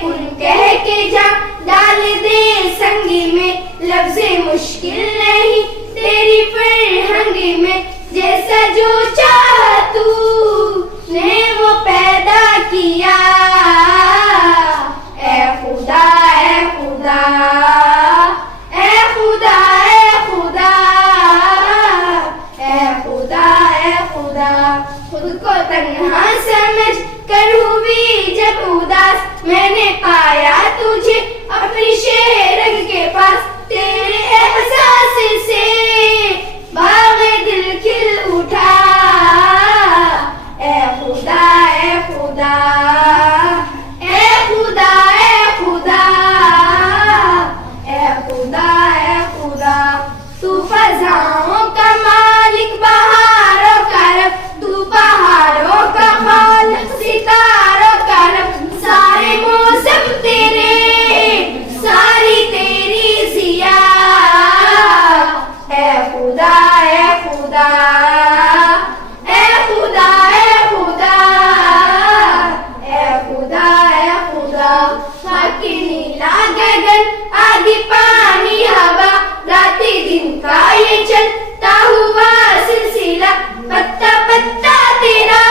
कुन कह के जा, डाल दे संगी में लफ्ज़े मुश्किल नहीं तेरी फरहंगी में, जैसा जो चाहा तूने वो पैदा किया। ए खुदा ए खुदा ए खुदा ए खुदा ए खुदा ए खुदा, खुद को तन्हा समझ कर हुई जब उदास, मैंने पाया तुझे अपनी शेरंग के पास, तेरे एहसास से बाग़े दिल खिल उठा। ए खुदा ए खुदा ए खुदा ए खुदा ए खुदा ए खुदा, तू फ़ज़ाओं का मालिक बहारों का रब, तू पहाड़ों का खालिक सितारों का रब, सारे मौसम तेरे सारी तेरी ज़िया। ए खुदा ए खुदा ए खुदा ए खुदा ए खुदा ए खुदा, खाकी नीला गगन आदि पानी हवा, राती दिन का ये चलता हुआ सिलसिला, पत्ता पत्ता तेरा